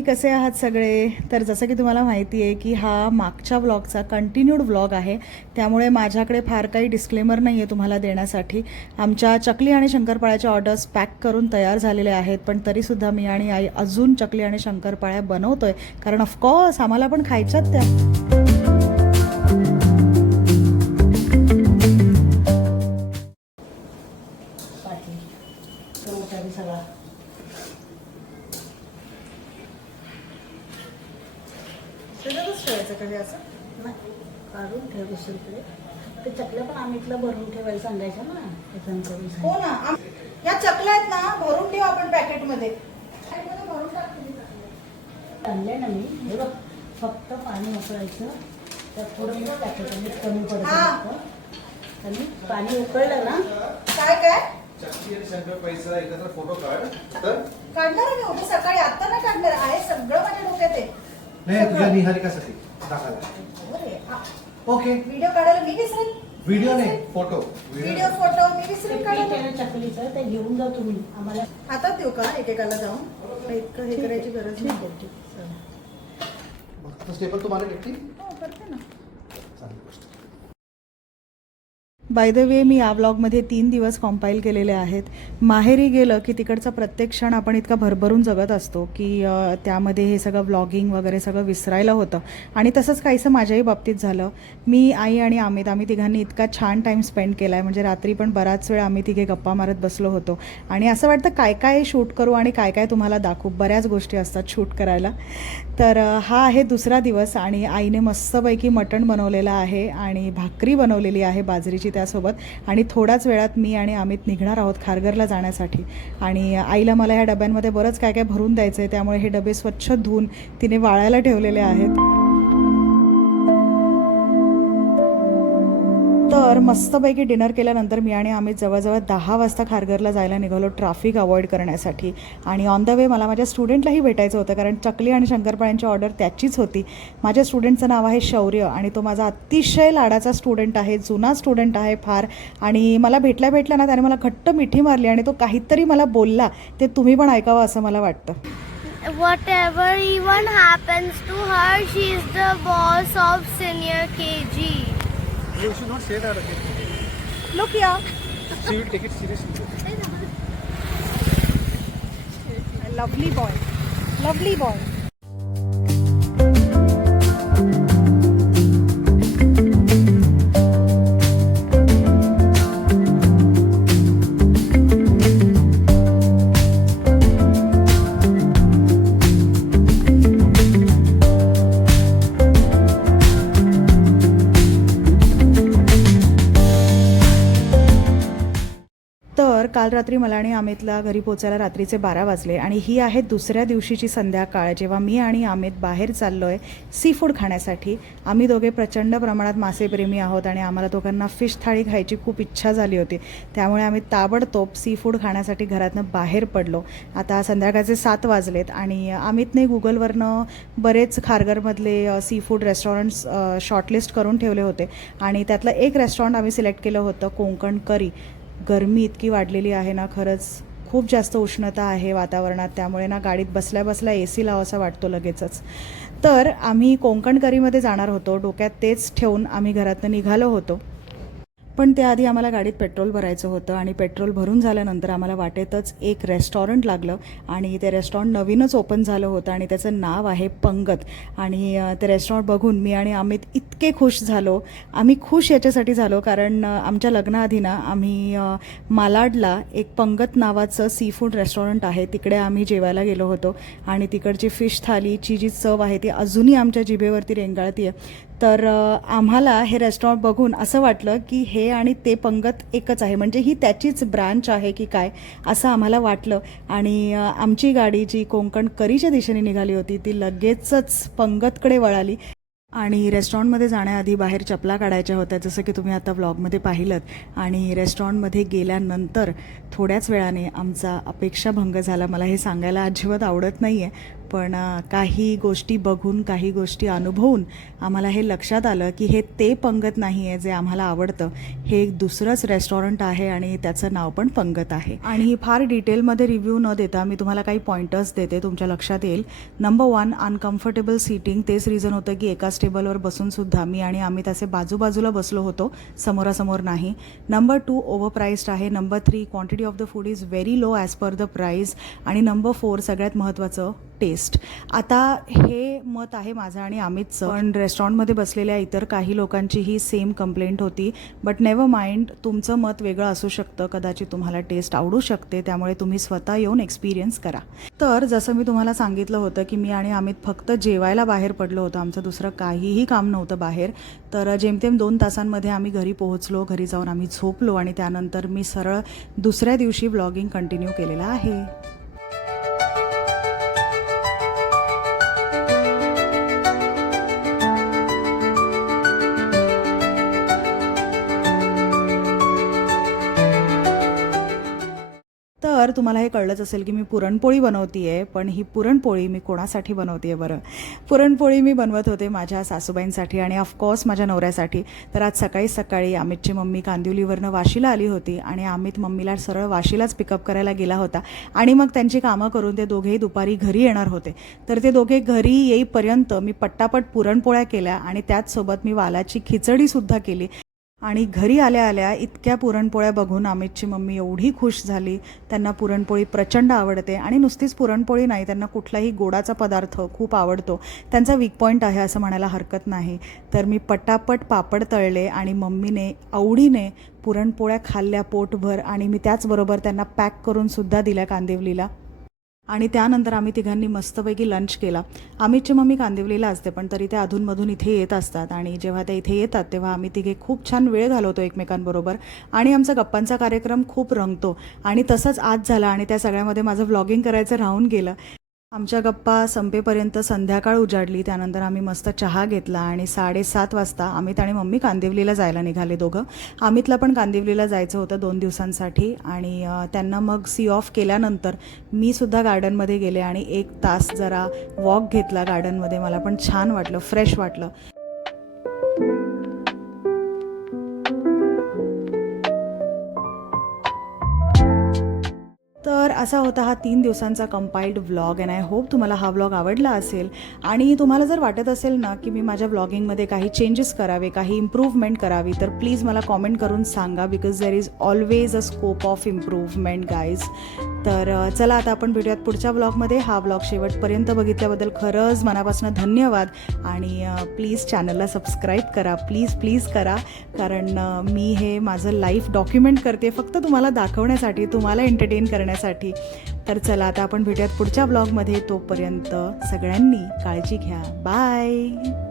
हाय, कसे आहात सगळे? तर जसं की तुम्हाला माहिती आहे की हा मागच्या व्लॉगचा कंटिन्यूड व्लॉग आहे, त्यामुळे माझ्याकडे फार काही डिस्क्लेमर नाही आहे तुम्हाला देण्यासाठी. आमच्या चकली आणि शंकरपाळ्याच्या ऑर्डर्स पॅक करून तयार झालेले आहेत, पण तरीसुद्धा मी आणि आई अजून चकली आणि शंकरपाळ्या बनवतोय, कारण ऑफकोर्स आम्हाला पण खायच्यात त्या. त्याच्यातच ठेवायचं कधी असं नाही, काढून ठेव दुसरीकडे. ते चकल्या पण आम्हीतला भरून ठेवायला सांगायचं ना, पसंत करून हो ना. या चकल्या आहेत ना, भरून ठेवा आपण पॅकेटमध्ये. भरून आणले ना मी. हे बघ, फक्त पाणी उकळायचं, त्यात थोडं मीठ टाकायचं, मीठ कमी पडतं. आणि पाणी उकळलं ना, काय काय चकली आणि शंकरपाळीचा एकत्र फोटो काढ. तर काढणार आहे मी उद्या सकाळी. आता नाही काढणार आहे, सगळं माझ्या डोक्यात आहे. नाही, तुझ्या निहारिकासाठी दाखवायला. ओके, व्हिडिओ काढायला मी विसरेन. व्हिडिओ नाही, फोटो. व्हिडिओ फोटो मी ते विसरेन पीठ काढायला. आहे ना चकलीचं, ते घेऊन जा तुम्ही. आम्हाला हातात देऊ का एकेकाला जाऊन? इतकं हे करायची गरज नाही. फक्त स्टेपल तुम्हाला टेकती. हो, करते ना. चालेल गोष्ट. बाय द वे, मी या व्लॉगमध्ये 3 दिवस कॉम्पाईल केलेले आहेत. माहेरी गेलं की तिकडचा प्रत्येक क्षण आपण इतका भरभरून जगत असतो की त्यामध्ये हे सगळं व्लॉगिंग वगैरे सगळं विसरायला होतं. आणि तसंच काहीसं माझ्याही बाबतीत झालं. मी, आई आणि अमित, आम्ही तिघांनी इतका छान टाईम स्पेंड केला आहे. म्हणजे रात्री पण बराच वेळ आम्ही तिघे गप्पा मारत बसलो होतो. आणि असं वाटतं काय काय शूट करू आणि काय काय तुम्हाला दाखवू. बऱ्याच गोष्टी असतात शूट करायला. तर हा आहे दुसरा दिवस आणि आईने मस्तपैकी मटण बनवलेलं आहे आणि भाकरी बनवलेली आहे बाजरीची त्यासोबत. आणि थोड्याच वेळात मी आणि अमित निघणार आहोत खारघरला जाण्यासाठी. आणि आईला मला ह्या डब्यांमध्ये बरंच काय काय भरून द्यायचं आहे, त्यामुळे हे डबे स्वच्छ धुवून तिने वाळायला ठेवलेले आहेत. तर मस्तपैकी डिनर केल्यानंतर मी आणि आम्ही जवळजवळ 10 वाजता खारघरला जायला निघालो, ट्रॅफिक अवॉइड करण्यासाठी. आणि ऑन द वे मला माझ्या स्टुडंटलाही भेटायचं होतं, कारण चकली आणि शंकरपाळ्यांची ऑर्डर त्याचीच होती. माझ्या स्टुडंटचं नाव आहे शौर्य आणि तो माझा अतिशय लाडाचा स्टुडंट आहे, जुना स्टुडंट आहे फार. आणि मला भेटल्या ना त्याने मला घट्ट मिठी मारली आणि तो काहीतरी मला बोलला, ते तुम्ही पण ऐकावं असं मला वाटतं. Whatever even happens to her, she is the boss of senior KG. You should not say that again. Look here. She will take it seriously. Lovely boy. Lovely boy. तर काल रात्री मला आणि अमितला घरी पोचायला रात्रीचे 12 वाजले आणि ही आहे दुसऱ्या दिवशीची संध्याकाळ, जेव्हा मी आणि अमित बाहेर चाललो आहे सी फूड खाण्यासाठी. आम्ही दोघे प्रचंड प्रमाणात मासेप्रेमी आहोत आणि आम्हाला दोघांना फिश थाळी खायची खूप इच्छा झाली होती. त्यामुळे आम्ही ताबडतोब सी फूड खाण्यासाठी घरातनं बाहेर पडलो. आता संध्याकाळचे 7 वाजलेत आणि अमितने गुगलवरनं बरेच खारघरमधले सी फूड रेस्टॉरंट्स शॉर्टलिस्ट करून ठेवले होते आणि त्यातलं एक रेस्टॉरंट आम्ही सिलेक्ट केलं होतं, कोकण करी. गरमी इतकी वाढलेली आहे ना, खरंच खूप जास्त उष्णता आहे वातावरणात, त्यामुळे ना गाडीत बसल्या बसल्या AC लावासा वाटतो लगेचच. तर आम्ही कोकण करीमध्ये जाणार होतो, डोक्यात तेच ठेवून आम्ही घरातनं निघालो होतो. पण त्याआधी आम्हाला गाडीत पेट्रोल भरायचं होतं आणि पेट्रोल भरून झाल्यानंतर आम्हाला वाटेतच एक रेस्टॉरंट लागलं आणि ते रेस्टॉरंट नवीनच ओपन झालं होतं आणि त्याचं नाव आहे पंगत. आणि ते रेस्टॉरंट बघून मी आणि अमित इतके खुश झालो. आम्ही खुश याच्यासाठी झालो कारण आमच्या लग्नाआधी ना आम्ही मालाडला एक पंगत नावाचं सी फूड रेस्टॉरंट आहे, तिकडे आम्ही जेवायला गेलो होतो आणि तिकडची फिश थालीची जी चव आहे ती अजूनही आमच्या जिभेवरती रेंगाळती आहे. तर आम्हाला हे रेस्टॉरंट बघून असं वाटलं की हे आणि ते पंगत एकच आहे, म्हणजे ही त्याचीच ब्रांच आहे की काय असं आम्हाला वाटलं. आणि आमची गाडी जी कोकण करीच्या दिशेने निघाली होती ती लगेचच पंगतकडे वळाली. आणि रेस्टॉरंटमध्ये जाण्याआधी बाहेर चपला काढायच्या होत्या, जसं की तुम्ही आता व्लॉगमध्ये पाहिलं. आणि रेस्टॉरंटमध्ये गेल्यानंतर थोड्याच वेळाने आमचा अपेक्षाभंग झाला. मला हे सांगायला अजिबात आवडत नाही आहे, पण काही गोष्टी बघून काही गोष्टी अनुभवून आम्हाला हे लक्षात आलं की हे ते पंगत नाही आहे जे आम्हाला आवडतं. हे एक दुसरंच रेस्टॉरंट आहे आणि त्याचं नाव पण पंगत आहे. आणि फार डिटेलमध्ये रिव्ह्यू न देता मी तुम्हाला काही पॉईंटर्स देते, तुमच्या लक्षात येईल. Number 1, uncomfortable seating. तेच रिझन होतं की एकाच टेबलवर बसूनसुद्धा मी आणि आम्ही त्याचे बाजूबाजूला बसलो होतो, समोरासमोर नाही. नंबर 2, ओव्हर प्राईस्ड आहे. Number 3, quantity of the food is very low as per the price. आणि नंबर 4, सगळ्यात महत्त्वाचं, टेस्ट. आता हे मत आहे माझं आणि अमितचं, पण रेस्टॉरंटमध्ये बसलेल्या इतर काही लोकांची ही सेम कंप्लेंट होती. बट नेव्हर माइंड, तुमचं मत वेगळं असू शकतं, कदाचित तुम्हाला टेस्ट आवडू शकते, त्यामुळे तुम्ही स्वतः येऊन एक्सपिरियन्स करा. तर जसं मी तुम्हाला सांगितलं होतं की मी आणि अमित फक्त जेवायला बाहेर पडलो होतो, आमचं दुसरं काहीही काम नव्हतं बाहेर. तर जेमतेम 2 तासांमध्ये आम्ही घरी पोहोचलो. घरी जाऊन आम्ही झोपलो आणि त्यानंतर मी सरळ दुसऱ्या दिवशी व्लॉगिंग कंटिन्यू केलेलं आहे. तर तुम्हाला हे कळलंच असेल की मी पुरणपोळी बनवते आहे, पण ही पुरणपोळी मी कोणासाठी बनवते आहे बरं? पुरणपोळी मी बनवत होते माझ्या सासूबाईंसाठी आणि ऑफकोर्स माझ्या नवऱ्यासाठी. तर आज सकाळी सकाळी अमितची मम्मी कांदिवलीवरनं वाशीला आली होती आणि अमित मम्मीला सरळ वाशीलाच पिकअप करायला गेला होता आणि मग त्यांची कामं करून ते दोघेही दुपारी घरी येणार होते. तर ते दोघे घरी येईपर्यंत मी पट्टापट पुरणपोळ्या केल्या आणि त्याचसोबत मी वालाची खिचडीसुद्धा केली. आणि घरी आल्या आल्या इतक्या पुरणपोळ्या बघून अमितची मम्मी एवढी खुश झाली. त्यांना पुरणपोळी प्रचंड आवडते आणि नुसतीच पुरणपोळी नाही, त्यांना कुठलाही गोडाचा पदार्थ खूप आवडतो. त्यांचा वीक पॉईंट आहे असं म्हणायला हरकत नाही. तर मी पटापट पापड तळले आणि मम्मीने आवडीने पुरणपोळ्या खाल्ल्या पोटभर आणि मी त्याचबरोबर त्यांना पॅक करूनसुद्धा दिल्या कांदिवलीला. आणि त्यानंतर आम्ही तिघांनी मस्तपैकी लंच केला. अमितची मम्मी कांदिवलीला असते, पण तरी ते अधूनमधून इथे येत असतात आणि जेव्हा ते इथे येतात तेव्हा आम्ही तिघे खूप छान वेळ घालवतो एकमेकांबरोबर आणि आमचा गप्पांचा कार्यक्रम खूप रंगतो. आणि तसंच आज झालं आणि त्या सगळ्यामध्ये माझं व्लॉगिंग करायचं राहून गेलं. आमच्या गप्पा संपेपर्यंत संध्याकाळ उजाडली. त्यानंतर आम्ही मस्त चहा घेतला आणि 7:30 वाजता अमित आणि मम्मी कांदिवलीला जायला निघाले दोघं. अमितला पण कांदिवलीला जायचं होतं 2 दिवसांसाठी आणि त्यांना मग सी ऑफ केल्यानंतर मी सुद्धा गार्डनमध्ये गेले आणि 1 तास जरा वॉक घेतला गार्डनमध्ये. मला पण छान वाटलं, फ्रेश वाटलं. तर असा होता हा 3 दिवसांचा compiled vlog and I hope तुम्हाला हा व्लॉग आवडला असेल. आणि तुम्हाला जर वाटत असेल ना की मी माझ्या व्लॉगिंगमध्ये काही चेंजेस करावे, काही इम्प्रूव्हमेंट करावी, तर प्लीज मला कॉमेंट करून सांगा, because there is always a scope of improvement guys. तर चला आता आपण भेटूयात पुढच्या व्लॉगमध्ये. हा व्लॉग शेवटपर्यंत बघितल्याबद्दल खरंच मनापासून धन्यवाद आणि प्लीज चॅनलला सबस्क्राईब करा, प्लीज करा, कारण मी हे माझं लाईफ डॉक्युमेंट करते फक्त तुम्हाला दाखवण्यासाठी, तुम्हाला एंटरटेन करण्यासाठी. तर चला आता आपण भेटूयात पुढच्या व्लॉगमध्ये. तोपर्यंत सगळ्यांनी काळजी घ्या. बाय.